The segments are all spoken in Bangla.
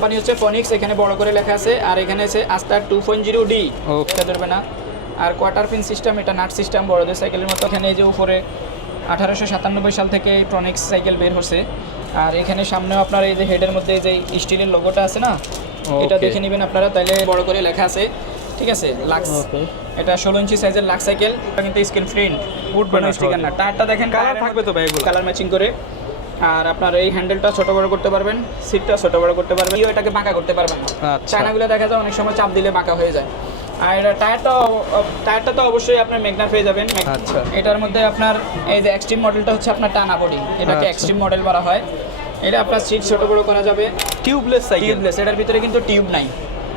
কোম্পানি হচ্ছে ফনিক্স এখানে বড় করে লেখা আছে আর এখানে আছে আস্টার টু পয়েন্ট জিরো ডি. এটা ধরবে না। আর কোয়ার্টার পিন সিস্টেম এটা নাট সিস্টেম বড়দের সাইকেলের মতো। এখানে এই যে উপরে আঠারোশো সাতানব্বই সাল থেকে এই প্রনিক্স সাইকেল বের হচ্ছে। আর এখানে সামনেও আপনার এই যে হেডের মধ্যে যে স্টিলের লোগোটা আছে না এটা দেখে নেবেন আপনারা তাইলে বড় করে লেখা আছে। ঠিক আছে? লাক্স এটা ষোলো ইঞ্চি সাইজের লাক্স সাইকেল এটা কিন্তু স্ক্রিন প্রিন্ট উঠবে না স্টিকার না। টায়ারটা দেখেন কালার থাকবে তো ভাই কালার ম্যাচিং করে। আর আপনার এই হ্যান্ডেলটা ছোট বড় করতে পারবেন সিটটা ছোট বড় করতে পারবেন এটাকে বাঁকা করতে পারবেন আচ্ছা। চায়নাগুলো দেখা যায় অনেক সময় চাপ দিলে বাঁকা হয়ে যায়। আর টায়ারটা টায়ারটা তো অবশ্যই আপনার মেগনার পেয়ে যাবেন। আচ্ছা। এটার মধ্যে আপনার এই যে এক্সট্রিম মডেলটা হচ্ছে আপনার টানা বডি এটাকে আচ্ছা। এক্সট্রিম মডেল বলা হয়। এটা আপনার সিট ছোট বড় করা যাবে। টিউবলেস সাইকেল টিউবলেস এটার ভিতরে কিন্তু টিউব নাই।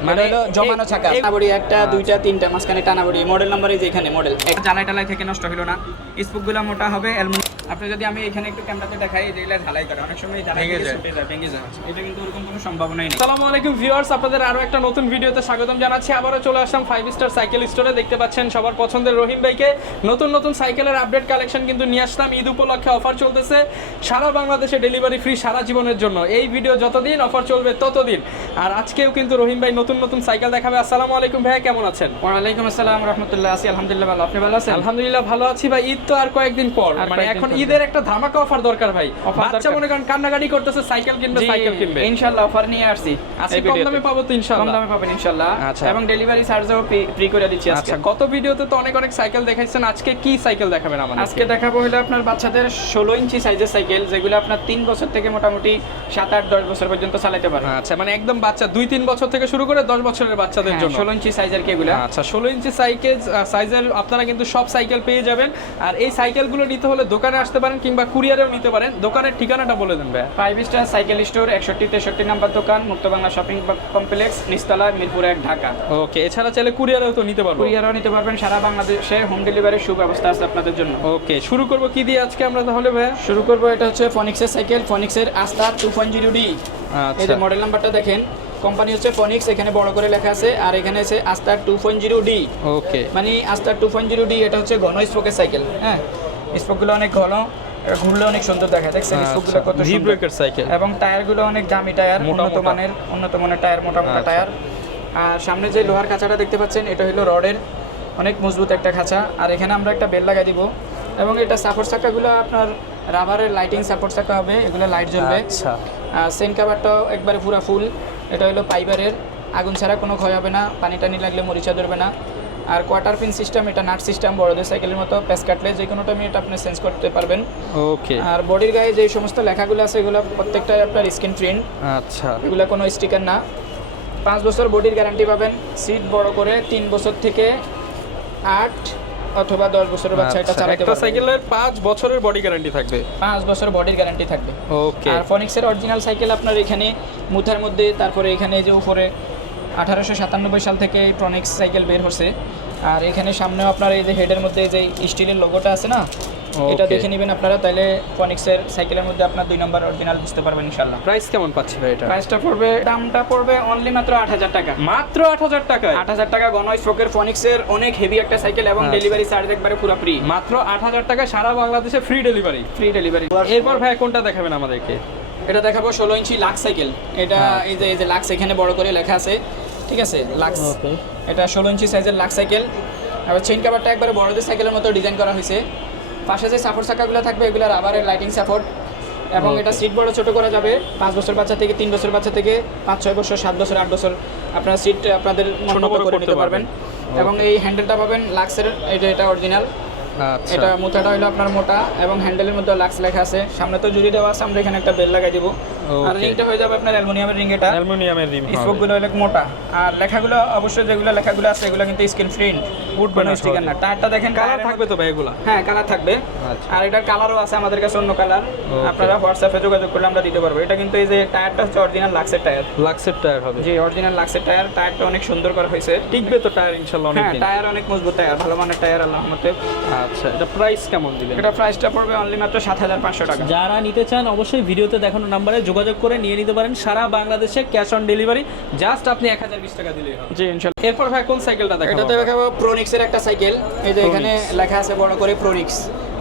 মানে হলো জমানো এই- চাকা টানা বডি একটা আচ্ছা। দুইটা তিনটা মাঝখানে টানা বডি মডেল নাম্বার এই যে এখানে মডেল জ্বালাই টালাই থেকে নষ্ট হলো না। স্পুকগুলো মোটা হবে অ্যালুমিনিয়াম আপনি যদি আমি এখানে একটু ক্যামেরাতে দেখাই এই যে এগুলা ঢালাই করে। অনেক সময় ঢালাই ভেঙে যায়। ছুটে যায় ভেঙে যায়। এটা কিন্তু ওরকম কোনো সম্ভাবনাই নেই। আসসালামু আলাইকুম ভিউয়ার্স আপনাদের আরও একটা নতুন ভিডিওতে স্বাগতম জানাচ্ছি। আবারও চলে আসলাম ফাইভ স্টার সাইকেল স্টোরে দেখতে পাচ্ছেন সবার পছন্দের রহিম ভাইকে। নতুন নতুন সাইকেলের আপডেট কালেকশন কিন্তু নিয়ে আসলাম। ঈদ উপলক্ষে অফার চলতেছে। সারা বাংলাদেশে ডেলিভারি ফ্রি সারা জীবনের জন্য। এই ভিডিও যতদিন অফার চলবে ততদিন। আর আজকেও কিন্তু রহিম ভাই নতুন নতুন সাইকেল দেখাবে। আসসালামু আলাইকুম ভাইয়া কেমন আছেন? ওয়ালাইকুম আসসালাম রহমতুল্লাহ। আছি আলহামদুলিল্লাহ ভালো। আপনি ভালো আছেন? আলহামদুলিল্লাহ ভালো আছি ভাই। ঈদ তো আর কয়েকদিন পর। মানে এখন। ঈদের একটা ধামাকা অফার দরকার ভাই। বাচ্চা মনে করেন কান্নাকাটি করতেছে সাইকেল কিনবে সাইকেল কিনবে। ইনশাআল্লাহ অফার নিয়ে আসছি। আজকে কম দামে পাবো তো ইনশাআল্লাহ কম দামে পাবেন ইনশাআল্লাহ আচ্ছা। এবং ডেলিভারি চার্জও ফ্রি করে দিচ্ছি আজকে। আচ্ছা। গত ভিডিওতে তো অনেক অনেক সাইকেল দেখাইছেন আজকে কি সাইকেল দেখাবেন আমাদের? আজকে দেখাবো হলো আপনার বাচ্চাদের ষোলো ইঞ্চি সাইজের সাইকেল যেগুলো আপনার তিন বছর থেকে মোটামুটি সাত আট দশ বছর পর্যন্ত চালাতে পারে। আচ্ছা মানে একদম বাচ্চা দুই তিন বছর থেকে শুরু করে দশ বছরের বাচ্চাদের জন্য। ষোলো ইঞ্চি সাইজের কেগুলা আচ্ছা ষোলো ইঞ্চি সাইকেল সাইজের আপনারা কিন্তু সব সাইকেল পেয়ে যাবেন। আর এই সাইকেলগুলো নিতে হলে দোকানে আসতে পারেন কিংবা কুরিয়ারেও নিতে পারেন। দোকানের ঠিকানাটা বলে দেন ভাই ফাইভ স্টার সাইকেল স্টোর একষট্টি তেষট্টি নাম্বার দোকান মুক্ত বাংলা শপিং কমপ্লেক্স নিস্তলা মিরপুর এক ঢাকা। ওকে এছাড়া চাইলে কুরিয়ারেও তো নিতে পারব। কুরিয়ারও নিতে পারবেন সারা বাংলাদেশে হোম ডেলিভারির সুব্যবস্থা আছে আপনাদের জন্য। ওকে শুরু করব কি দিয়ে আজকে আমরা তাহলে ভাইয়া? শুরু করব এটা হচ্ছে ফনিক্সের সাইকেল ফনিক্সের Aster two point zero D এই আচ্ছা। যে মডেল নাম্বারটা দেখেন কোম্পানি হচ্ছে ফনিক্স এখানে বড় করে লেখা আছে আর এখানে আছে Astar two point zero D okay. মানে Astar two point zero D এটা হচ্ছে ঘন স্পোকের সাইকেল হ্যাঁ? স্পোকগুলো অনেক ঘন ঘুরলে অনেক সুন্দর দেখা দেখছেন স্পোকগুলো কত। ব্রেকের সাইকেল এবং টায়ারগুলো অনেক দামি টায়ার উন্নত মানের উন্নত মানের টায়ার মোটা মোটা আচ্ছা। টায়ার। আর সামনে যে লোহার খাঁচাটা দেখতে পাচ্ছেন এটা হলো রডের অনেক মজবুত একটা খাঁচা। আর এখানে আমরা একটা বেল লাগাই দিব। এবং এটা সাপোর্ট চাকাগুলো আপনার রাবারের লাইটিং সাপোর্ট চাকা হবে এগুলো লাইট জ্বলবে। আচ্ছা। সেন কাভারটাও একবারে পুরো ফুল এটা হলো ফাইবারের আগুন ছাড়া কোনো ক্ষয় হবে না পানি টানি লাগলে মরিচা ধরবে না। আর কোয়ার্টার পিন সিস্টেম এটা নাট সিস্টেম বড়দের সাইকেলের মতো প্যাস কাটলে যে কোনো টাইমে এটা আপনি চেঞ্জ করতে পারবেন। ওকে আর বডির গায়ে যে সমস্ত লেখাগুলো আছে এগুলো প্রত্যেকটাই আপনার স্ক্রিন প্রিন্ট আচ্ছা। এগুলো কোনো স্টিকার না। পাঁচ বছর বডির গ্যারান্টি পাবেন। সিট বড় করে তিন বছর থেকে আট অথবা দশ বছরের বাচ্চা এটা আচ্ছা, চালাতে পারবে সাইকেলের পাঁচ বছরের বডি গ্যারান্টি থাকবে। পাঁচ বছর বডির গ্যারান্টি থাকবে। ওকে আর ফনিক্সের অরিজিনাল সাইকেল আপনার এখানে মুথার মধ্যে তারপরে এখানে যে উপরে আঠারোশো সাতানব্বই সাল থেকে এই প্রনিক্স সাইকেল বের হচ্ছে। আর এখানে সামনেও আপনার এই যে হেডের মধ্যে যে স্টিলের লোগোটা আছে না এটা দেখে নেবেন আপনারা তাহলে ফনিক্সের সাইকেলের মধ্যে আপনার দুই নম্বর অরিজিনাল বুঝতে পারবেন ইনশাল্লাহ প্রাইস কেমন পাচ্ছি ভাই এটা? প্রাইসটা পড়বে দামটা পড়বে অনলি মাত্র আট হাজার টাকা। মাত্র আট হাজার টাকায়? আট হাজার টাকা গণ স্ট্রোকের ফনিক্সের অনেক হেভি একটা সাইকেল এবং আচ্ছা। ডেলিভারি চার্জ একবারে পুরো ফ্রি মাত্র আট হাজার টাকায় সারা বাংলাদেশে ফ্রি ডেলিভারি ফ্রি ডেলিভারি এরপর ভাই কোনটা দেখাবেন আমাদেরকে? এটা দেখাবো ষোলো ইঞ্চি লাক্স সাইকেল এটা আচ্ছা। এই যে এই যে লাক্স এখানে বড় করে লেখা আছে। ঠিক আছে লাক্স এটা ষোলো ইঞ্চি সাইজের লাক্স সাইকেল এবার চেইন কাভারটা একবারে বড়দের সাইকেলের মতো ডিজাইন করা হয়েছে। পাশে যে সাপোর্ট চাকাগুলো থাকবে এগুলো রাবারের লাইটিং সাপোর্ট এবং এটা সিট বড় ছোট করা যাবে পাঁচ বছর বাচ্চা থেকে তিন বছর বাচ্চা থেকে পাঁচ ছয় বছর সাত বছর আট বছর আপনার সিট আপনাদের মন মতো করে নিতে পারবেন। এবং এই হ্যান্ডেলটা পাবেন লাক্সের এটা এটা অরিজিনাল আচ্ছা। এটা মোটাটা হলো আপনার মোটা এবং হ্যান্ডেলের মধ্যে লাক্স লেখা আছে। সামনে তো জুড়ি দেওয়া আছে আমরা এখানে একটা বেল লাগাই দিব। আর রিংটা হয়ে যাবে আপনার অ্যালুমিনিয়ামের রিং এটা। অ্যালুমিনিয়ামের রিং স্পোকগুলো অনেক মোটা। আর লেখাগুলো অবশ্যই যেগুলো লেখাগুলো আছে এগুলো কিন্তু স্ক্রিন প্রিন্ট উঠবে না স্টিকার না টায়ারটা দেখেন কালার থাকবে তো ভাই এগুলা? হ্যাঁ কালার থাকবে। আচ্ছা। আর এটার কালারও আছে আমাদের কাছে অন্য কালার আপনারা হোয়াটসঅ্যাপে যোগাযোগ করলে আমরা দিতে পারব। এটা কিন্তু এই যে টায়ারটা হচ্ছে অরিজিনাল লাক্সের টায়ার। লাক্সের টায়ার হবে। যে অরিজিনাল লাক্সের টায়ার। টায়ারটা অনেক সুন্দর করা হয়েছে। টিকবে তো টায়ার ইনশাল্লাহ অনেক হ্যাঁ টায়ার অনেক মজবুত টায়ার ভালো মানের টায়ার আল্লাহ মতে আচ্ছা এটা প্রাইস কেমন দিবেন? এটা প্রাইসটা পড়বে অনলি মাত্র সাত হাজার পাঁচশো টাকা। যারা নিতে চান অবশ্যই ভিডিওতে দেখানো নাম্বারে যোগাযোগ করে নিয়ে নিতে পারেন। সারা বাংলাদেশে ক্যাশ অন ডেলিভারি জাস্ট আপনি এক হাজার বিশ টাকা দিলেই হবে। জি ইনশাল্লাহ এরপর ভাই কোন সাইকেলটা দেখাবো এটাতে দেখাবো প্রোনিক্সের একটা সাইকেল এই যে এখানে লেখা আছে বড় করে প্রোনিক্স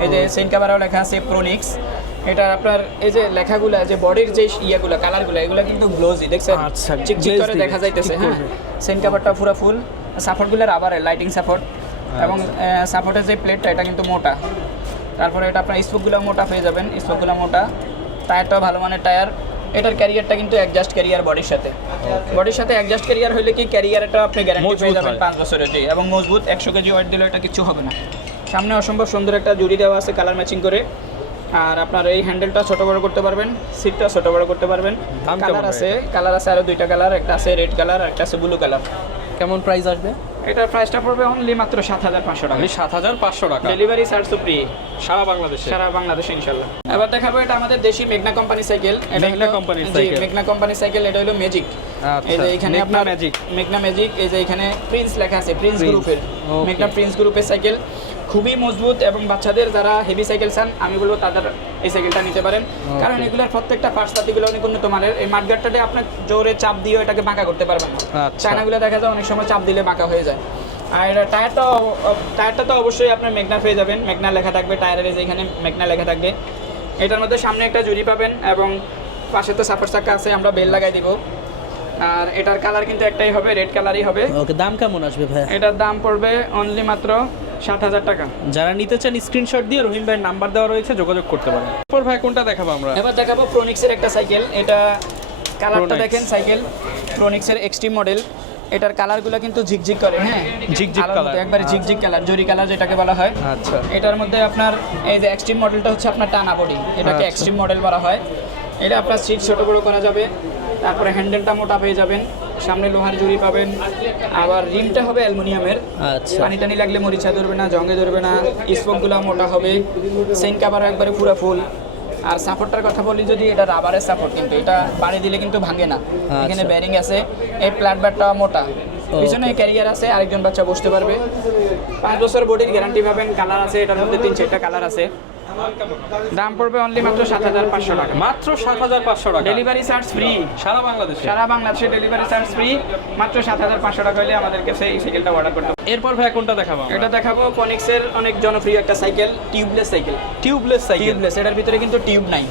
এই যে সেন্ট কাভারাও লেখা আছে প্রোনিক্স এটা আপনার এই যে লেখাগুলা যে বডির যে ইয়াগুলা কালারগুলা এগুলা কিন্তু গ্লোজি দেখছেন? আচ্ছা, চিকচিক করে দেখা যাইতেছে হ্যাঁ? করবে। সেন কাভারটা পুরো ফুল সাপোর্টগুলো রাবারে লাইটিং সাপোর্ট এবং সাপোর্টের যে প্লেটটা এটা কিন্তু মোটা। তারপরে এটা আপনার স্পোকগুলো মোটা পেয়ে যাবেন। স্পোকগুলো মোটা। টায়ারটাও ভালো মানের টায়ার এটার ক্যারিয়ারটা কিন্তু অ্যাডজাস্ট ক্যারিয়ার বডির সাথে। বডির সাথে অ্যাডজাস্ট ক্যারিয়ার হলে কি ক্যারিয়ারটা আপনি গ্যারান্টি মজবুত পেয়ে যাবেন পাঁচ বছরের জি এবং মজবুত একশো কেজি ওয়েট দিলে এটা কিছু হবে না। সামনে অসম্ভব সুন্দর একটা জুড়ি দেওয়া আছে কালার ম্যাচিং করে। আর আপনার এই হ্যান্ডেলটা ছোট বড় করতে পারবেন সিটটা ছোট বড় করতে পারবেন। কালার আছে কালার আছে আরও দুইটা কালার একটা আছে রেড কালার একটা আছে ব্লু কালার কেমন প্রাইস আসবে? এটার প্রাইসটা পড়বে অনলি মাত্র সাত হাজার পাঁচশো টাকা। সাত হাজার পাঁচশো টাকা। ডেলিভারি চার্জ তো ফ্রি সারা বাংলাদেশে। সারা বাংলাদেশে ইনশাল্লাহ। এবার দেখাবো এটা আমাদের দেশি মেঘনা কোম্পানি সাইকেল এটা মেঘনা কোম্পানি সাইকেল। মেঘনা কোম্পানি সাইকেল এটা হলো ম্যাজিক এই যে এখানে আপনার ম্যাজিক। মেঘনা ম্যাজিক এই যে এখানে প্রিন্স লেখা আছে প্রিন্স গ্রুপের মেঘনা প্রিন্স গ্রুপের সাইকেল খুবই মজবুত এবং বাচ্চাদের যারা হেভি সাইকেল চান আমি বলব তাদের এই সাইকেলটা নিতে পারেন। কারণ এগুলোর প্রত্যেকটা পার্টস পাতিগুলো অনেক উন্নত মানের। এই মাঠগাটটাতে আপনার জোরে চাপ দিয়ে এটাকে বাঁকা করতে পারবেন না। আচ্ছা। চায়নাগুলো দেখা যায় অনেক সময় চাপ দিলে বাঁকা হয়ে যায়। আর টায়ারটা টায়ারটা তো অবশ্যই আপনার মেঘনা পেয়ে যাবেন। মেঘনা লেখা থাকবে টায়ারের যেখানে মেঘনা লেখা থাকবে। এটার মধ্যে সামনে একটা জুড়ি পাবেন এবং পাশে তো সাপোর্ট চাকা আছে আমরা বেল লাগাই দিব। আর এটার কালার কিন্তু একটাই হবে রেড কালারই হবে। ওকে দাম কেমন আসবে ভাই? এটার দাম পড়বে অনলি মাত্র ষাট হাজার টাকা। যারা নিতে চান স্ক্রিনশট দিয়ে রহিম ভাইয়ের নাম্বার দেওয়া রয়েছে যোগাযোগ করতে পারেন। এরপর ভাই কোনটা দেখাবো আমরা? এবার দেখাবো প্রোনিক্সের একটা সাইকেল এটা কালারটা দেখেন সাইকেল প্রোনিক্সের এক্সট্রিম মডেল এটার কালারগুলো কিন্তু ঝিকঝিক করে হ্যাঁ? ঝিকঝিক colour। একবারে ঝিকঝিক কালার জরি কালার যেটাকে বলা হয়। আচ্ছা। এটার মধ্যে আপনার এই যে এক্সট্রিম মডেলটা হচ্ছে আপনার টানা বডি এটাকে আচ্ছা। এক্সট্রিম মডেল বলা হয়। এটা আপনার সিট ছোট বড় করা যাবে। তারপরে হ্যান্ডেলটা মোটা পেয়ে যাবেন। সামনে লোহার জুড়ি পাবেন। আবার রিমটা হবে অ্যালুমিনিয়ামের। আচ্ছা। পানি টানি লাগলে মরিচা ধরবে না জঙ্গে ধরবে না। স্পোকগুলো মোটা হবে। সেন কাভার একবারে পুরো ফুল। আর সাপোর্টটার কথা বলি যদি এটা রাবারের সাপোর্ট কিন্তু। এটা বাড়ি দিলে কিন্তু ভাঙে না। এখানে ব্যারিং আছে। এই প্ল্যাট ব্যাটটা মোটা। পিছনে ক্যারিয়ার আছে আরেকজন বাচ্চা বসতে পারবে। পাঁচ বছর বডির গ্যারান্টি পাবেন। কালার আছে এটার মধ্যে তিন চারটা কালার আছে। দাম পড়বে অনলি মাত্র সাত হাজার পাঁচশো টাকা। মাত্র সাত হাজার পাঁচশো টাকা। ডেলিভারি চার্জ ফ্রি সারা বাংলাদেশ। সারা বাংলাদেশে ডেলিভারি চার্জ ফ্রি মাত্র সাত হাজার পাঁচশো টাকা হলে আমাদের কাছে এই সাইকেলটা অর্ডার করতে হবে। এরপর ভাই কোনটা দেখাবো এটা দেখাবো কনিক্সের অনেক জনপ্রিয় একটা cycle tubeless cycle tubeless cycle tubeless এটার ভিতরে কিন্তু টিউব নাই।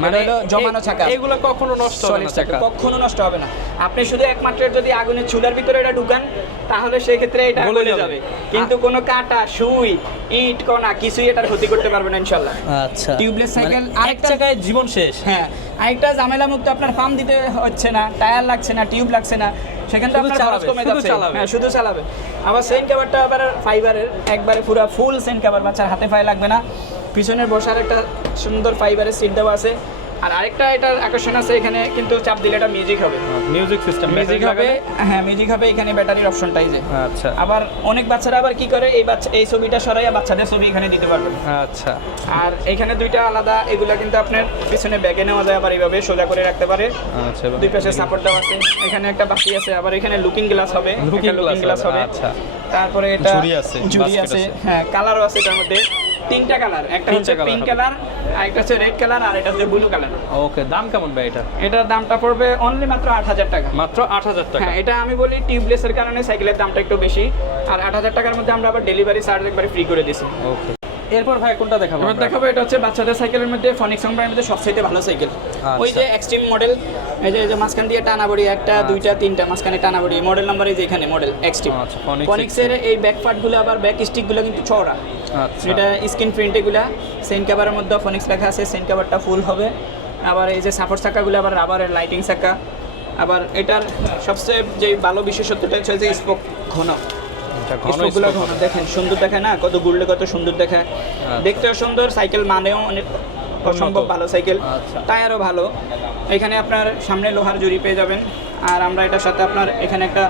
মানে মানে জমানো চাকা। এগুলো কখনো নষ্ট হবে না কখনো নষ্ট হবে না। আপনি শুধু একমাত্র যদি আগুনের চুলার ভিতরে এটা ঢুকান তাহলে সেই ক্ষেত্রে এটা গলে যাবে। যাবে। কিন্তু কোনো কাটা সুই ইট কণা কিছুই এটার ক্ষতি করতে পারবে না ইনশাআল্লাহ আচ্ছা। টিউবলেস সাইকেল আরেকটা- জায়গায় জীবন শেষ। হ্যাঁ আরেকটা ঝামেলা মুক্ত আপনার পাম্প দিতে হচ্ছে না টায়ার লাগছে না টিউব লাগছে না। সেখানে তো আপনার খরচ কমে শুধু যাচ্ছে। চালাবে। হ্যাঁ শুধু চালাবে। আবার সেন্ট কাভারটা আবার ফাইবারের একবারে পুরো ফুল সেন্ট কাভার বাচ্চার হাতে পায়ে লাগবে না। পিছনের বসার একটা সুন্দর ফাইবারের সিট দেওয়া আছে। আর আরেকটা এটার আকর্ষণ আছে এখানে কিন্তু চাপ দিলে এটা মিউজিক হবে। মিউজিক সিস্টেম মিউজিক হবে হ্যাঁ মিউজিক হবে এখানে ব্যাটারির অপশনটাই যে। আচ্ছা। আবার অনেক বাচ্চারা আবার কি করে এই বাচ্চা এই ছবিটা সরাইয়া বাচ্চাদের ছবি এখানে দিতে পারবেন আচ্ছা। আর এখানে দুইটা আলাদা এগুলা কিন্তু আপনার পিছনে ব্যাগে নেওয়া যায় আবার এইভাবে সোজা করে রাখতে পারে। আচ্ছা দুই পাশে সাপোর্ট দেওয়া আছে। এখানে একটা বাকি আছে আবার এখানে লুকিং গ্লাস হবে। লুকিং গ্লাস হবে, আচ্ছা। তারপরে এটা ঝুড়ি আছে, ঝুড়ি আছে। হ্যাঁ কালারও আছে এটার মধ্যে। তিনটা কালার একটা হচ্ছে পিঙ্ক কালার একটা হচ্ছে রেড কালার আর এটা হচ্ছে ব্লু কালার ওকে দাম কেমন ভাই এটা? এটার দামটা পড়বে অনলি মাত্র আট হাজার টাকা। মাত্র আট হাজার টাকা? হ্যাঁ এটা আমি বলি টিউবলেসের কারণে সাইকেলের দামটা একটু বেশি। আর আট হাজার টাকার মধ্যে আমরা আবার ডেলিভারি চার্জ একবারে ফ্রি করে দিছি। ওকে এরপর ভাই কোনটা দেখাবো এবার আমরা? দেখাবো এটা হচ্ছে বাচ্চাদের সাইকেলের মধ্যে ফনিক্স কোম্পানির মধ্যে সবচেয়ে ভালো সাইকেল আচ্ছা। ওই যে এক্সট্রিম মডেল এই যে এই যে মাঝখান দিয়ে টানা বড়ি একটা দুইটা তিনটা মাঝখানে টানা বড়ি মডেল নাম্বার এই যে এখানে মডেল এক্সট্রিম আচ্ছা, ফনিক্সের এই ব্যাক পার্টগুলো আবার ব্যাক স্টিকগুলো কিন্তু চওড়া। আচ্ছা এটা স্ক্রিন প্রিন্ট এগুলা সেন কাভারের মধ্যে ফনিক্স লেখা আছে সেন কাভারটা ফুল হবে। আবার এই যে সাপোর্ট চাকাগুলো আবার রাবারের লাইটিং চাকা আবার এটার সবচেয়ে যে ভালো বিশেষত্বটা হচ্ছে যে স্পোক ঘন। ঘন স্পোকগুলো ঘন দেখেন সুন্দর দেখায় না? কত গুড়লে কত সুন্দর দেখায়। দেখতেও সুন্দর সাইকেল মানেও অনেক অসম্ভব ভালো সাইকেল আচ্ছা। টায়ারও ভালো। এখানে আপনার সামনে লোহার জুড়ি পেয়ে যাবেন। আর আমরা এটার সাথে আপনার এখানে একটা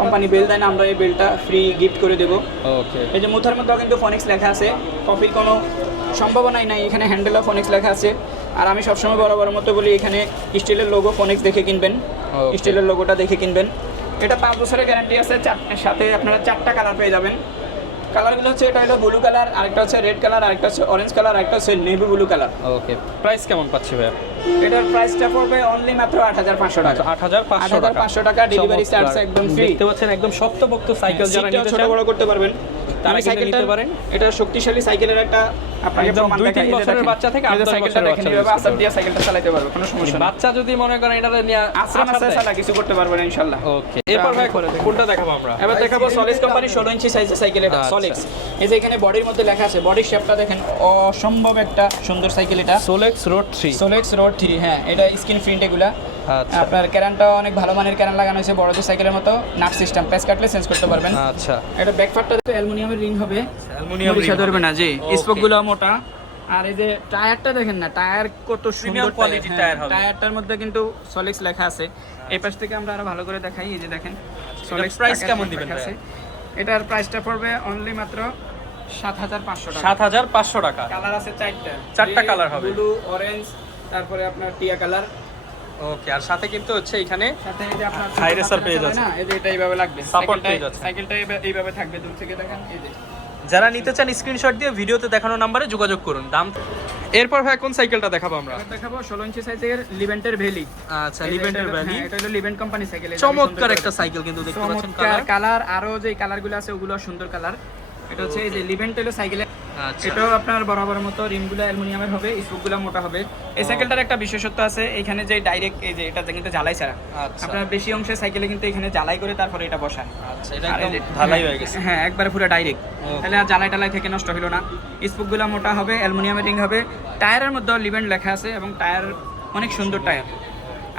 কোম্পানি বেল দেয় না আমরা এই বেলটা ফ্রি গিফট করে দেবো। ওকে এই যে মুথার মধ্যেও কিন্তু ফনিক্স লেখা আছে। কফির কোনো সম্ভাবনাই নাই এখানে হ্যান্ডেল হ্যান্ডেলও ফনিক্স লেখা আছে। আর আমি সবসময় বরাবর মতো বলি এখানে স্টিলের লোগো ফনিক্স দেখে কিনবেন. স্টিলের লোগোটা দেখে কিনবেন। এটা পাঁচ বছরের গ্যারান্টি আছে সাথে আপনারা চারটা কালার পেয়ে যাবেন। কালারগুলো হচ্ছে এটা হলো ব্লু কালার আরেকটা হচ্ছে রেড কালার আরেকটা হচ্ছে অরেঞ্জ কালার আরেকটা হচ্ছে navy blue colour okay price কেমন পাচ্ছি ভাই এটার প্রাইসটা পড়বে অনলি মাত্র আট হাজার পাঁচশো টাকা। আট হাজার পাঁচশো টাকা। 8,500 টাকা, ডেলিভারি চার্জ একদম ফ্রি দেখতে পাচ্ছেন একদম শক্তপোক্ত সাইকেল যারা নিতে চান বড় করতে পারবেন। তারা নিতে পারেন। এটা শক্তিশালী সাইকেলের একটা আপনাকে প্রমাণ দুই তিন বছরের বাচ্চা থেকে আট সাইকেলটা দেখেন বাচ্চা আসার দিয়ে সাইকেলটা চালাতে পারবে কোনো সমস্যা বাচ্চা যদি মনে করেন এটা নিয়ে আশ্রম আছে। চালা কিছু করতে পারবে না ওকে এরপর ভাই কোনটা দেখাবো আমরা? এবার দেখাবো সলিক্স কোম্পানি ষোলো ইঞ্চি সাইজের সাইকেল এটা আচ্ছা। সলিক্স এই যে এখানে বডির মধ্যে লেখা আছে বডির শেপটা দেখেন অসম্ভব একটা সুন্দর সাইকেল এটা। Solex road three Solex road three হ্যাঁ এটা স্ক্রিন প্রিন্ট এগুলা। আচ্ছা আপনার ক্যারানটা অনেক ভালো মানের ক্যারান লাগানো হয়েছে বড়দের সাইকেলের মতো নাট সিস্টেম প্যাচ কাটলে চেঞ্জ করতে পারবেন। আচ্ছা। এটা ব্যাকপার্টটা তো অ্যালুমিনিয়ামের রিং হবে। অ্যালুমিনিয়াম মরিচা ধরবে না জি স্পোকগুলো মোটা। আর এই যে টায়ারটা দেখেন না টায়ার কত সুন্দর কোয়ালিটি টায়ার। হবে। টায়ারটার মধ্যে কিন্তু সলিক্স লেখা আছে। এই পাশ থেকে আমরা আরও ভালো করে দেখাই এই যে দেখেন সলিক্স price কেমন দিবেন আছে। এটার প্রাইসটা পড়বে অনলি মাত্র সাত হাজার পাঁচশো টাকা। সাত হাজার পাঁচশো টাকা। কালার আছে চারটা। চারটা কালার হবে। ব্লু অরেঞ্জ তারপরে আপনার টিয়া কালার ওকে আর সাথে কিন্তু হচ্ছে এখানে সাথে এই যে আপনার পেয়ে আছে। না এই যে এটা এইভাবে লাগবে। সাইকেলটা পেয়ে যাচ্ছে। সাইকেলটা এইভাবে- থাকবে দূর থেকে দেখেন এই যে। যারা নিতে চান স্ক্রিনশট দিয়ে ভিডিওতে দেখানো নাম্বারে যোগাযোগ করুন। দাম এরপর ভাই কোন সাইকেলটা দেখাবো আমরা? দেখাবো ষোলো ইঞ্চি সাইজের লিভেন্টের ভ্যালি আচ্ছা লিভেন্টের ভ্যালি এটা হলো লিভেন্ট কোম্পানি সাইকেল চমৎকার একটা সাইকেল কিন্তু দেখতে পাচ্ছেন চমৎকার কালার কালার আরও যে কালারগুলো আছে ওগুলো সুন্দর কালার এটা হচ্ছে এই যে লিভেন্ট হলো সাইকেলের এটাও আপনার বরাবর মতো রিমগুলো অ্যালুমিনিয়ামের হবে স্পোকগুলো মোটা হবে। এই সাইকেলটার একটা বিশেষত্ব আছে এখানে যে ডাইরেক্ট এই যে এটা কিন্তু জ্বালাই ছাড়া। আচ্ছা। আপনার বেশি অংশের সাইকেলে কিন্তু এখানে জ্বালাই করে তারপরে এটা বসায়। আচ্ছা এটা একদম ঢালাই হয়ে গেছে। হ্যাঁ একবার পুরো ডাইরেক্ট. তাহলে আর জ্বালাই টালাই থেকে নষ্ট হলো না। স্পুকগুলো মোটা হবে অ্যালুমিনিয়ামের রিং হবে। টায়ারের মধ্যে লিভেন্ট লেখা আছে এবং টায়ার অনেক সুন্দর। টায়ার।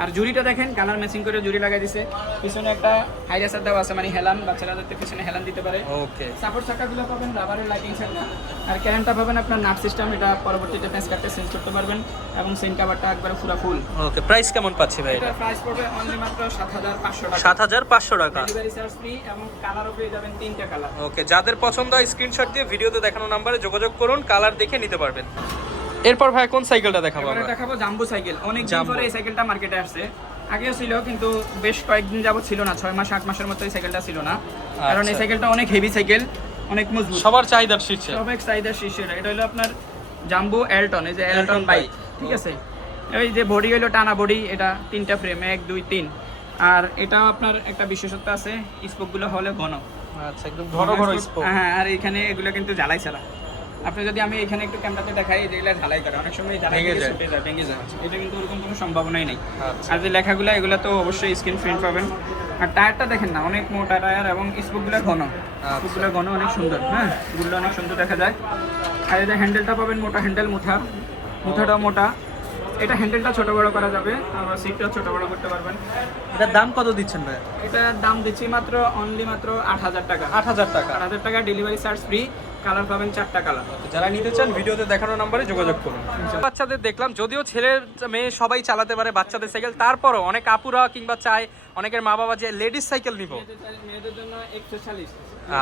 আর জুড়িটা দেখেন কালার ম্যাচিং করে জুড়ি লাগাই দিছে। পিছনে একটা হাইরাসার দেওয়া আছে মানে হেলান বাচ্চারা যাতে পিছনে হেলান দিতে পারে। ওকে সাপোর্ট চাকাগুলো পাবেন রাবারের লাইটিং চাকা আর ক্যারেন্টটা পাবেন আপনার নাট সিস্টেম এটা পরবর্তীতে পেন্স কাটতে চেঞ্জ করতে পারবেন এবং সেন কাভারটা একবার পুরো ফুল ওকে প্রাইস কেমন পাচ্ছি ভাই এটা প্রাইস পড়বে অনলি মাত্র সাত হাজার পাঁচশো টাকা। সাত হাজার পাঁচশো টাকা। ডেলিভারি চার্জ ফ্রি এবং কালারও পেয়ে যাবেন তিনটা কালার ওকে যাদের পছন্দ হয় স্ক্রিনশট দিয়ে ভিডিওতে দেখানো নাম্বারে যোগাযোগ করুন কালার দেখে নিতে পারবেন। এরপর ভাই কোন সাইকেলটা দেখাবো আমরা? দেখাবো জাম্বু সাইকেল অনেক দিন। পরে এই সাইকেলটা মার্কেটে আসছে। আগেও ছিল কিন্তু বেশ কয়েকদিন যাবত ছিল না। ছয় মাস আট মাসের মতো এই সাইকেলটা ছিল না। কারণ এই আচ্ছা। সাইকেলটা অনেক হেভি সাইকেল অনেক মজবুত। সবার চাহিদার শীর্ষে। সবেক চাহিদার শীর্ষে এটা। এটা হলো আপনার জাম্বো এলটন এই যে এলটন বাইক। ঠিক আছে? ওই যে বডি হলো টানা বডি এটা তিনটা ফ্রেম এক দুই তিন। আর এটাও আপনার একটা বিশেষত্ব আছে স্পোকগুলো হলে ঘন। আচ্ছা একদম ঘন ঘন স্পোক হ্যাঁ আর এখানে এগুলো কিন্তু জ্বালাই ছাড়া আপনি যদি আমি এখানে একটু ক্যামেরাতে দেখাই যেগুলো ঢালাই করে অনেক সময় ঝালাই ভেঙে যায়। ভেঙে যায়। এটা কিন্তু ওরকম কোনো সম্ভাবনাই নেই। আচ্ছা। আর যে লেখাগুলো এগুলো তো অবশ্যই স্ক্রিন প্রিন্ট পাবেন। আর টায়ারটা দেখেন না অনেক মোটা টায়ার এবং স্পোকগুলো ঘন। স্পোকগুলো ঘন অনেক সুন্দর হ্যাঁ? গুলো অনেক সুন্দর দেখা যায়। আর এই যে হ্যান্ডেলটা পাবেন মোটা হ্যান্ডেল মুঠা। মুঠাটাও মোটা। এটা হ্যান্ডেলটা ছোট বড় করা যাবে আবার সিটটা ছোট বড় করতে পারবেন। এটার দাম কত দিচ্ছেন ভাই? এটার দাম দিচ্ছি মাত্র অনলি মাত্র আট হাজার টাকা। আট হাজার টাকা। আট হাজার টাকা ডেলিভারি চার্জ ফ্রি কালার পাবেন চারটা কালার। যারা নিতে চান ভিডিওতে দেখানো নাম্বারে যোগাযোগ করুন। বাচ্চাদের দেখলাম যদিও ছেলের মেয়ে সবাই চালাতে পারে বাচ্চাদের সাইকেল তারপরও অনেক আপুরা কিংবা চায় অনেকের মা বাবা যে লেডিস সাইকেল নিব। মেয়েদের জন্য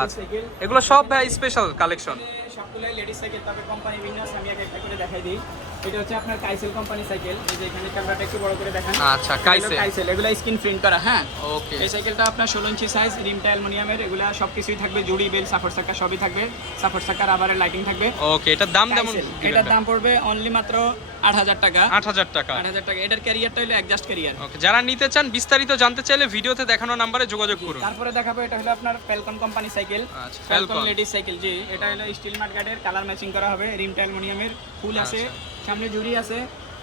আচ্ছা। এগুলো সব স্পেশাল কালেকশন সবগুলাই লেডিস সাইকেল তবে কোম্পানি বিন্যাস আমি এক একটা করে দেখাই দিই। এটা হচ্ছে আপনার কাইসেল কোম্পানি সাইকেল এই যে এখানে ক্যামেরাটা একটু বড় করে দেখান। আচ্ছা কাইসেল কাইসেল এগুলা স্ক্রিন প্রিন্ট করা হ্যাঁ? ওকে এই সাইকেলটা আপনার ষোলো ইঞ্চি সাইজ রিমটা অ্যালুমিনিয়ামের এগুলা সবকিছুই থাকবে জুড়ি বেল সাপোর্ট সাকা সবই থাকবে। সাপোর্ট চাকা রাবারের লাইটিং থাকবে। ওকে এটার দাম কেমন। এটার দাম পড়বে অনলি মাত্র আট হাজার টাকা। আট হাজার টাকা। আট হাজার টাকা। এটার ক্যারিয়ারটা হলো অ্যাডজাস্ট ক্যারিয়ার ওকে যারা নিতে চান বিস্তারিত জানতে চাইলে ভিডিওতে দেখানো নাম্বারে যোগাযোগ করুন। তারপরে দেখাবো এটা হলো আপনার ফ্যালকন কোম্পানি সাইকেল আচ্ছা, ফ্যালকন লেডিস সাইকেল জি। এটা হলো স্টিল মার্ট গার্ডের কালার ম্যাচিং করা হবে। রিমটা অ্যালুমিনিয়ামের ফুল আছে। সামনে জুড়ি আছে।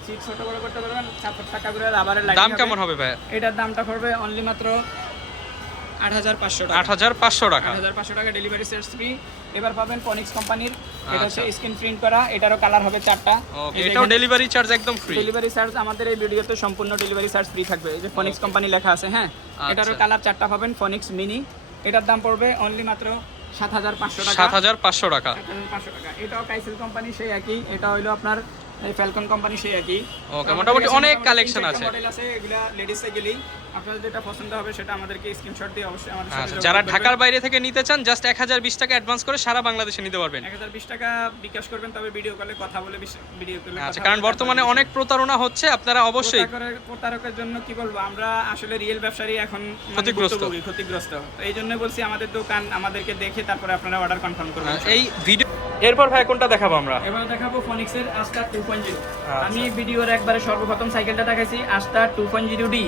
সিট ছোট বড় করতে পারবেন। রাবারের লাইটিং দাম কেমন হবে ভাই এটার দামটা পড়বে অনলি মাত্র আট হাজার পাঁচশো টাকা। আট হাজার পাঁচশো টাকা। আট হাজার পাঁচশো টাকা ডেলিভারি চার্জ ফ্রি এবার পাবেন ফনিক্স কোম্পানির এটা হচ্ছে আচ্ছা। স্ক্রিন প্রিন্ট করা এটারও কালার হবে চারটা। এটাও ডেলিভারি চার্জ একদম ফ্রি ডেলিভারি চার্জ আমাদের এই ভিডিওতে সম্পূর্ণ ডেলিভারি চার্জ ফ্রি থাকবে। এই যে ফনিক্স কোম্পানি লেখা আছে হ্যাঁ? এটারও আচ্ছা। কালার চারটা পাবেন ফনিক্স মিনি এটার দাম পড়বে অনলি মাত্র সাত হাজার পাঁচশো টাকা। সাত হাজার পাঁচশো টাকা। পাঁচশো টাকা। এটাও কাইসেল কোম্পানি সেই একই। এটা হইল আপনার ফ্যালকন কোম্পানি সেই একই। ওকে, মোটামুটি অনেক collection আছে। মডেল আছে এগুলা লেডিস সাইকেলই আপনাদের যেটা পছন্দ হবে সেটা আমাদেরকে স্ক্রিনশট দিয়ে অবশ্যই আমাদের সাথে আচ্ছা যারা ঢাকার বাইরে থেকে নিতে চান জাস্ট এক হাজার বিশ টাকা অ্যাডভান্স করে সারা বাংলাদেশে নিতে পারবেন। এক হাজার বিশ টাকা বিকাশ করবেন তবে ভিডিও কলে কথা বলে ভিডিও কলে আচ্ছা কারণ বর্তমানে অনেক প্রতারণা হচ্ছে আপনারা অবশ্যই প্রতারকের জন্য কি বলব আমরা আসলে রিয়েল ব্যবসায়ী এখন মানে ক্ষতিগ্রস্ত। ক্ষতিগ্রস্ত। এই জন্য বলছি আমাদের দোকান আমাদেরকে দেখে তারপরে আপনারা অর্ডার কনফার্ম করবেন। এই ভিডিও এরপর ভাই কোনটা দেখাবো আমরা? এবার দেখাবো ফনিক্সের আস্টার আচ্ছা। আমি ভিডিওর একবারে সর্বপ্রথম সাইকেলটা দেখাইছি Astar two point zero D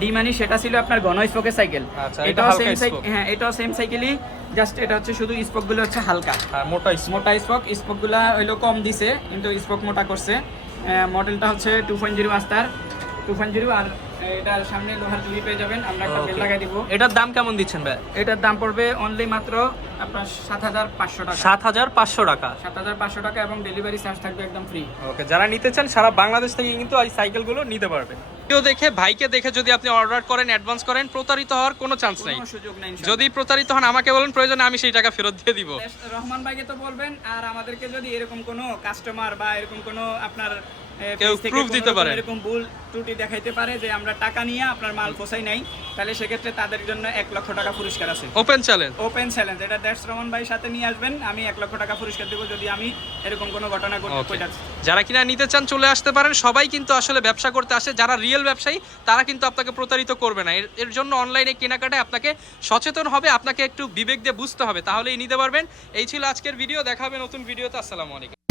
D মানে সেটা ছিল আপনার ঘন স্পোকের সাইকেল। আচ্ছা, এটাও সেম সাইকেল হ্যাঁ এটাও সেম সাইকেলই জাস্ট এটা হচ্ছে শুধু স্পোকগুলো হচ্ছে হালকা। হ্যাঁ মোটা মোটা স্পক স্পকগুলা হইল কম দিছে কিন্তু স্পোক মোটা করছে। মডেলটা হচ্ছে two point zero Astar two point zero আর এটার সামনে লোহার জুড়ি পেয়ে যাবেন আমরা একটা বেল লাগাই দিব। এটার দাম কেমন দিচ্ছেন ভাই? এটার দাম পড়বে অনলি মাত্র আপনার সাত হাজার পাঁচশো টাকা। সাত হাজার পাঁচশো টাকা। সাত হাজার পাঁচশো টাকা এবং ডেলিভারি চার্জ থাকবে একদম ফ্রি ওকে যারা নিতে চান সারা বাংলাদেশ থেকে কিন্তু এই সাইকেলগুলো নিতে পারবেন। ভিডিও দেখে ভাইকে দেখে যদি আপনি অর্ডার করেন অ্যাডভান্স করেন প্রতারিত হওয়ার কোনো চান্স নাই। সুযোগ নেই যদি প্রতারিত হন আমাকে বলুন প্রয়োজনে আমি সেই টাকা ফেরত দিয়ে দিব। রহমান ভাইকে তো বলবেন আর আমাদেরকে যদি এরকম কোনো কাস্টমার বা এরকম কোনো আপনার কেউ কোনো দিতে পারে। এরকম ভুল ত্রুটি দেখাইতে পারে যে আমরা টাকা নিয়ে আপনার মাল পোষাই নাই তাহলে সেক্ষেত্রে তাদের জন্য এক লক্ষ টাকা পুরস্কার আছে। ওপেন চ্যালেঞ্জ ওপেন চ্যালেঞ্জ এটা দেশ রহমান ভাই সাথে নিয়ে আসবেন আমি এক লক্ষ টাকা পুরস্কার দেবো যদি আমি এরকম কোনো ঘটনা ঘটে যারা কিনা নিতে চান চলে আসতে পারেন। সবাই কিন্তু আসলে ব্যবসা করতে আসে যারা রিয়েল ব্যবসায়ী তারা কিন্তু আপনাকে প্রতারিত করবে না। এর- জন্য অনলাইনে কেনাকাটায় আপনাকে সচেতন হবে আপনাকে একটু বিবেক দিয়ে বুঝতে হবে তাহলেই নিতে পারবেন। এই ছিল আজকের ভিডিও দেখা হবে নতুন ভিডিওতে আসসালামু আলাইকুম।